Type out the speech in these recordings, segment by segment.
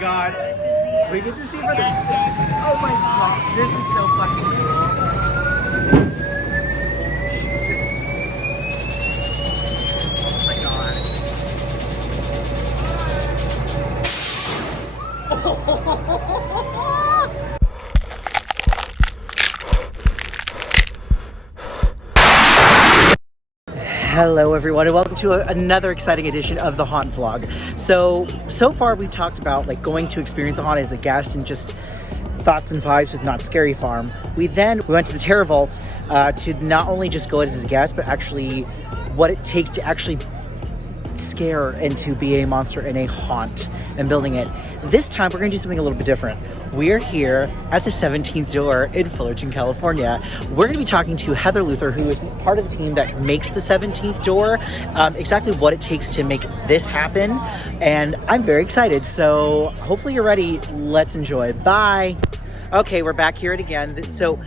god. We get to see for the... Oh my god. This is so fucking cool. Oh my god. Hello everyone and welcome to another exciting edition of the Haunt Vlog. So far we've talked about like going to experience a haunt as a guest and just thoughts and vibes with Not Scary Farm. We went to the Terror Vault to not only just go as a guest, but actually what it takes to actually scare and to be a monster in a haunt and building it. This time we're gonna do something a little bit different. We're here at the 17th Door in Fullerton, California. We're gonna be talking to Heather Luther, who is part of the team that makes the 17th Door, exactly what it takes to make this happen. And I'm very excited. So hopefully you're ready. Let's enjoy. Bye. Okay, we're back here again. So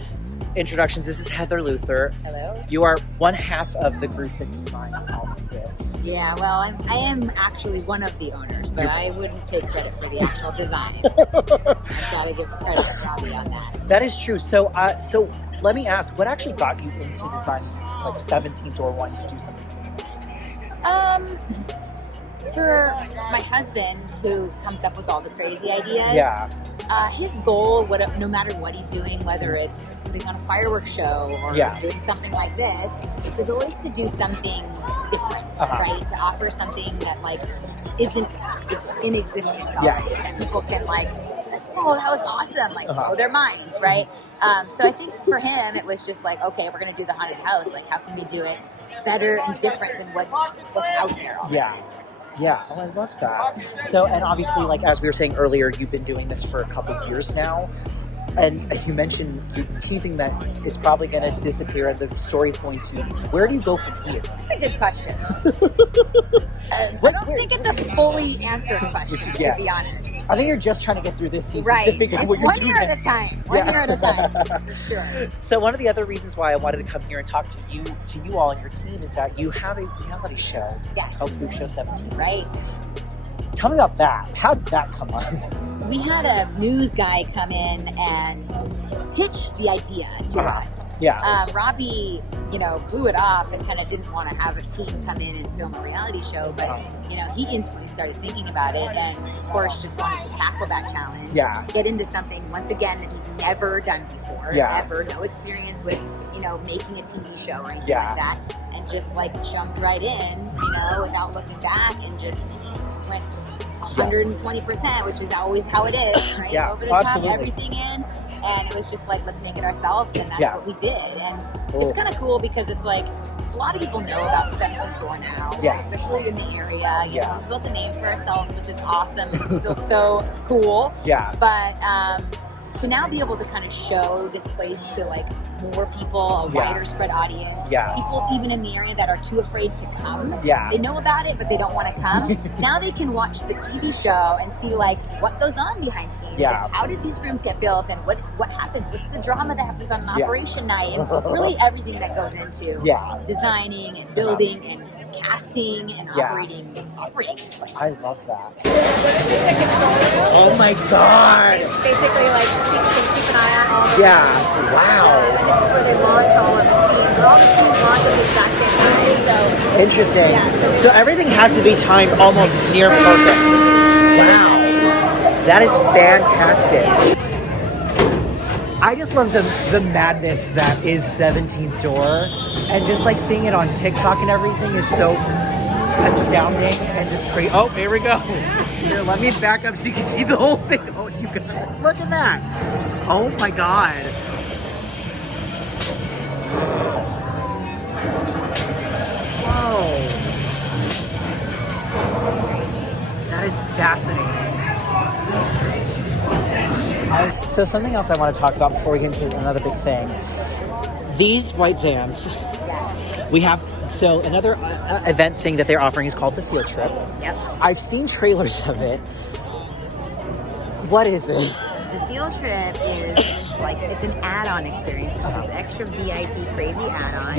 introductions, this is Heather Luther. Hello. You are one half of the group that designs all of this. Yeah, well, I am actually one of the owners, but I wouldn't take credit for the actual design. I've got to give credit to Robbie on that. That is true. So let me ask, what actually got you into designing like 17th Door, wanting to do something like this? For my husband, who comes up with all the crazy ideas, Yeah. His goal, no matter what he's doing, whether it's putting on a fireworks show or doing something like this, is always to do something different, right? To offer something that like isn't in existence already, that people can like, oh, that was awesome, like blow their minds, right? So I think for him, it was just like, okay, we're gonna do the haunted house. Like, how can we do it better and different than what's out there already? Yeah, oh, I love that. So, and obviously, like as we were saying earlier, you've been doing this for a couple of years now. And you mentioned, you're teasing that it's probably going to disappear and the story's going to... Where do you go from here? That's a good question. I don't think it's a fully answered question, to be honest. I think you're just trying to get through this season to figure out what you're doing. One year at a time. One year at a time, for sure. So one of the other reasons why I wanted to come here and talk to you all and your team is that you have a reality show called Spook Show 17. Right. Tell me about that. How did that come up? We had a news guy come in and pitch the idea to us. Yeah. Robbie, blew it off and kind of didn't want to have a team come in and film a reality show, but he instantly started thinking about it and of course just wanted to tackle that challenge. Yeah. Get into something once again that he'd never done before. Ever, no experience with, making a TV show or anything like that. And just like jumped right in, without looking back and just went 120%, which is always how it is, right? Yeah, over the top, everything in, and it was just like, let's make it ourselves, and that's what we did. And it's kind of cool because it's like a lot of people know about the 17th Door now, especially in the area. We've built a name for ourselves, which is awesome. It's still so cool. But to now be able to kind of show this place to like more people, a wider spread audience, people even in the area that are too afraid to come. They know about it, but they don't want to come. Now they can watch the TV show and see like what goes on behind scenes. And how did these rooms get built and what happens? What's the drama that happens on an operation night? And really everything that goes into designing and building and casting and operating this place. I love that. Oh my god! It's basically like keep an eye on all the wow. And this is where they launch all of the scenes. But all the scenes launch at the exact same time. So interesting. So everything has to be timed almost near perfect. Wow. That is fantastic. I just love the madness that is 17th Door, and just like seeing it on TikTok and everything is so astounding and just crazy. Oh, here we go. Here, let me back up so you can see the whole thing. Oh, you guys, look at that. Oh my god. Whoa. That is fascinating. So something else I want to talk about before we get into another big thing. These white vans. We have, so another event thing that they're offering is called the Field Trip. I've seen trailers of it. What is it? The Field Trip is like, it's an add-on experience. It's this extra VIP crazy add-on.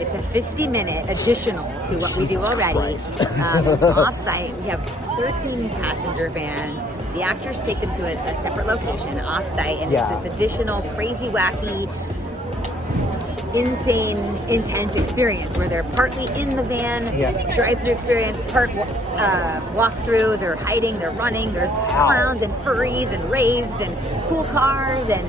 It's a 50-minute additional to what we do already. It's off-site. We have 13 passenger vans, The actors take them to a separate location, off-site, and it's this additional crazy, wacky, insane, intense experience where they're partly in the van, drive-through experience, part walk through, they're hiding, they're running, there's clowns and furries and raves and cool cars, and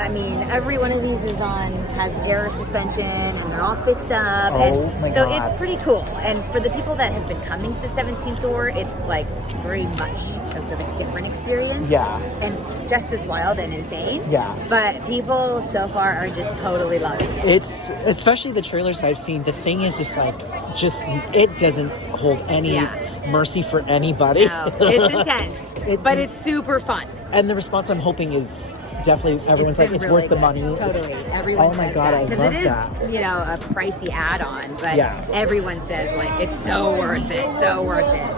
I mean, every one of these has air suspension, and they're all fixed up, and so it's pretty cool. And for the people that have been coming to the 17th door, it's like very much of a different experience. Yeah. And just as wild and insane. Yeah. But people so far are just totally loving it. It's, especially the trailers I've seen, the thing is it doesn't hold any mercy for anybody. No, it's intense, but it's super fun. And the response I'm hoping is definitely everyone's like, it's really worth the money. Totally. Everyone says God, that. Because it is, a pricey add-on, but everyone says like it's so worth it, so worth it.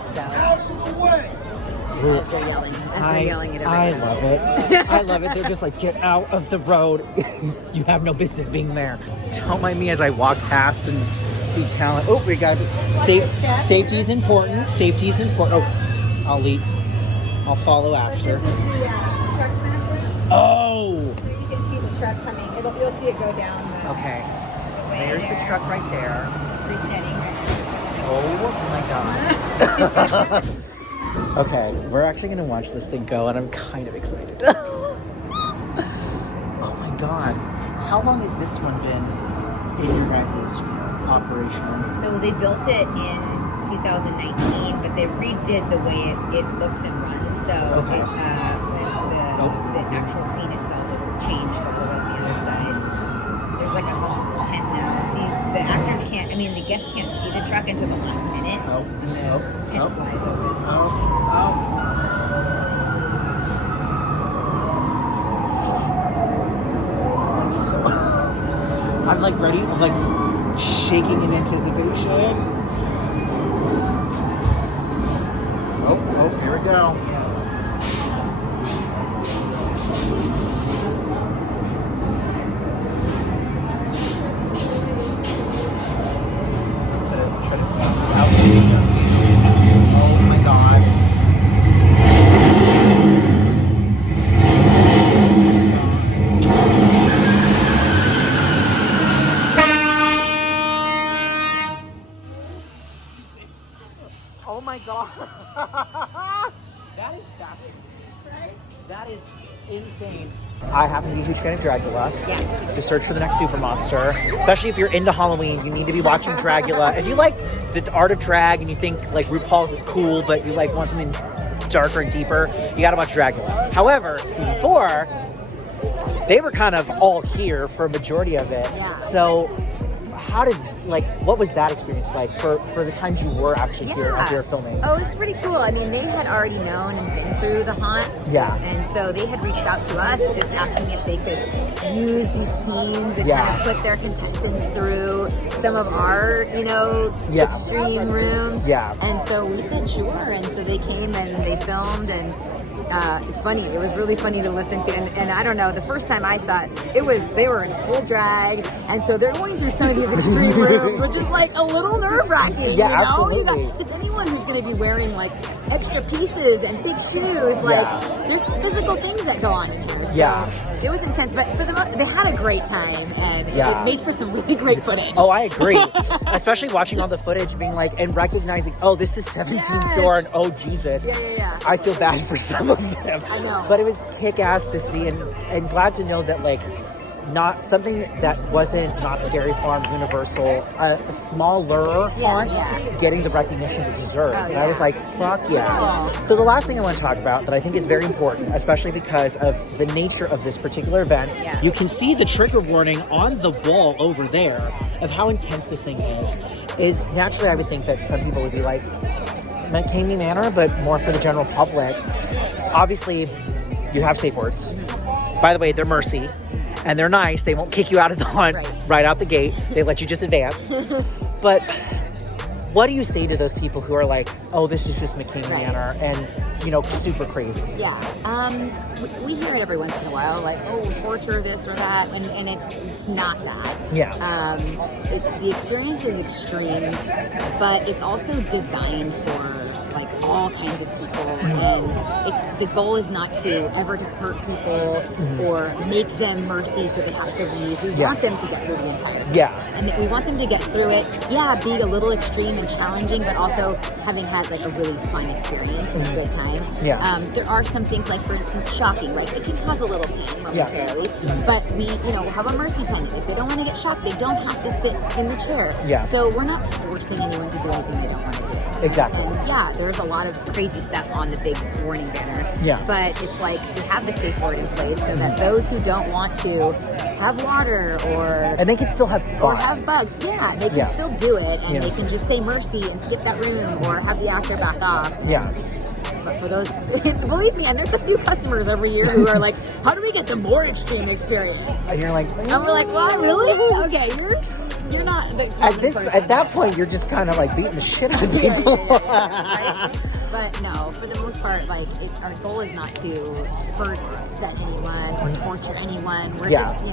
So they're yelling. They're yelling at everyone. I love it. I love it. They're just like, get out of the road. You have no business being there. Don't mind me as I walk past and see talent. Oh, we got safety is important. Safety is important. Oh, I'll lead. I'll follow after. Oh! You can see the truck coming. You'll see it go down. Okay. There's the truck right there. It's resetting. Oh my god. Okay, we're actually going to watch this thing go, and I'm kind of excited. Oh my god. How long has this one been in your guys' operation? So they built it in 2019, but they redid the way it looks and runs. So the actual scene itself has changed all the way to the other side. There's like a almost 10 now. See, the actors the guests can't see the truck until the last minute. And the tent flies open. I'm like ready. I'm like shaking in anticipation. Oh, here we go. Oh my god. Oh my god. That is fascinating. Right? That is insane. I happen to be a huge fan of Dragula. Yes. To search for the next super monster. Especially if you're into Halloween, you need to be watching Dragula. If you like the art of drag and you think like RuPaul's is cool, but you like want something darker and deeper, you gotta watch Dragula. However, season 4, they were kind of all here for a majority of it. Yeah. So what was that experience like for the times you were actually here as you were filming? Oh, it was pretty cool. I mean, they had already known and been through the haunt. Yeah. And so they had reached out to us just asking if they could use these scenes and kind of put their contestants through some of our, extreme rooms. Yeah. And so we said sure. And so they came and they filmed, and it's funny. It was really funny to listen to. And I don't know, the first time I saw it, they were in full drag. And so they're going through some of these extreme rooms, which is like a little nerve-wracking. Yeah, absolutely. Anyone who's going to be wearing like extra pieces and big shoes, there's physical things that go on in here. So it was intense, but for the most, they had a great time, and it made for some really great footage. Oh, I agree. Especially watching all the footage, being like, and recognizing, oh, this is 17th door, and oh, Jesus. Yeah. I feel bad for some of them. I know. But it was kick-ass to see, and glad to know that, like, not something that wasn't Not Scary Farm, Universal, a smaller haunt getting the recognition it deserved. And I was like, fuck yeah. Cool. So the last thing I want to talk about that I think is very important, especially because of the nature of this particular event, you can see the trigger warning on the wall over there of how intense this thing is naturally I would think that some people would be like, McKamey Manor, but more for the general public. Obviously, you have safe words. By the way, they're mercy. And they're nice. They won't kick you out of the haunt right out the gate. They let you just advance. But what do you say to those people who are like, oh, this is just McKamey Manor and, super crazy? Yeah. We hear it every once in a while, like, oh, torture, this or that. And it's not that. Yeah. The experience is extreme, but it's also designed for, like, all kinds of people, and the goal is not to ever to hurt people or make them mercy so they have to leave. We want them to get through the entire thing. And we want them to get through it, be a little extreme and challenging, but also having had like a really fun experience and a good time. There are some things like, for instance, shocking, right? It can cause a little pain momentarily, but we, have a mercy pendant. If they don't want to get shocked, they don't have to sit in the chair. So we're not forcing anyone to do anything they don't want to do. Exactly. And there's a lot of crazy stuff on the big warning banner. But it's like we have the safe word in place so that those who don't want to have water and they can still have fun. Or have bugs, they can still do it, and they can just say mercy and skip that room or have the actor back off. But for those, believe me, and there's a few customers every year who are like, how do we get the more extreme experience? And you're like, and we're like, well, really? Okay, you're not the at that point, you're just kind of like beating the shit out of people. Right? But no, for the most part, like our goal is not to hurt or upset anyone or torture anyone. We're just, we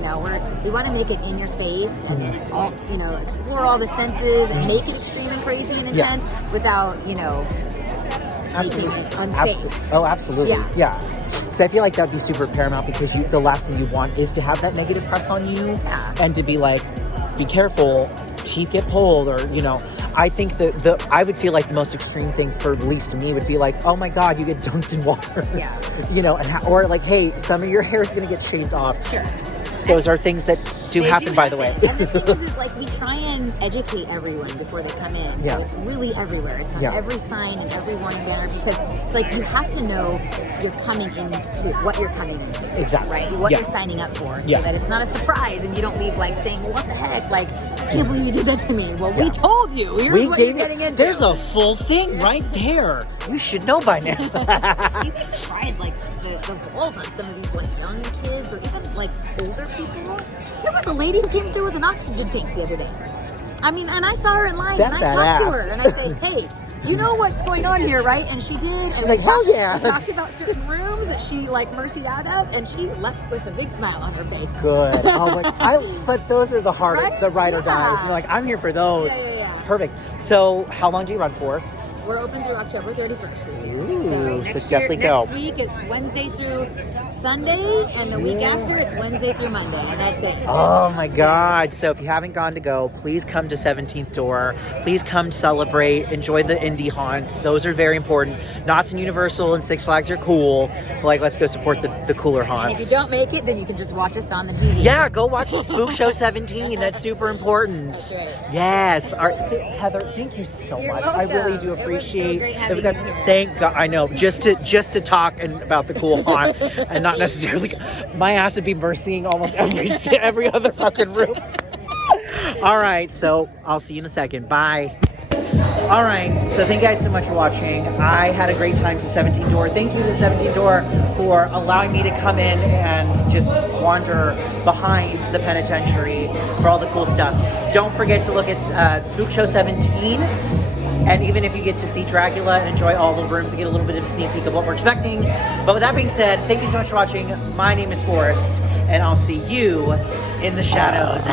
want to make it in your face and all, explore all the senses and make it extreme and crazy and intense without, making it unsafe. Oh, absolutely. Because I feel like that'd be super paramount, because the last thing you want is to have that negative press on you and to be like, be careful, teeth get pulled, or I think I would feel like the most extreme thing, for at least to me, would be like, oh my god, you get dunked in water, or like, hey, some of your hair is going to get shaved off. Those are things that do happen, by the way. And the thing is like, we try and educate everyone before they come in. So it's really everywhere. It's on every sign and every warning banner, because it's like you have to know you're coming into what you're coming into. Exactly. Right? What you're signing up for, so that it's not a surprise and you don't leave like saying, well, what the heck? Like, I can't believe you did that to me. Well, we told you. Here's what you're getting into. There's a full thing right there. You should know by now. You'd be surprised, like, the balls on some of these like young kids or even like older people. There was a lady who came through with an oxygen tank the other day. I mean, and I saw her in line, and I talked to her, and I said, hey, you know what's going on here, right? And she did. And she's like, hell yeah. We talked about certain rooms that she like mercied out of, and she left with a big smile on her face. Good. But those are the the ride or dies. You're like, I'm here for those. Perfect. So how long do you run for? We're open through October 31st this year. Ooh, so definitely go. Next week is Wednesday through Sunday, and the week after it's Wednesday through Monday, and that's it. Oh my God. So if you haven't gone to go, please come to 17th Door. Please come celebrate, enjoy the indie haunts. Those are very important. Knott's and Universal and Six Flags are cool, but like, let's go support the cooler haunts. And if you don't make it, then you can just watch us on the TV. Yeah, go watch Spook Show 17. That's super important. That's right. Yes. Heather, thank you so much. Welcome. I really do appreciate. So great having you here. Thank God. I know. Just to talk about the cool haunt and not necessarily. My ass would be mercying almost every other fucking room. All right. So I'll see you in a second. Bye. All right. So thank you guys so much for watching. I had a great time to 17th Door. Thank you to 17th Door for allowing me to come in and just wander behind the penitentiary for all the cool stuff. Don't forget to look at Spook Show 17. And even if you get to see Dragula and enjoy all the rooms and get a little bit of a sneak peek of what we're expecting. But with that being said, thank you so much for watching. My name is Forrest, and I'll see you in the shadows.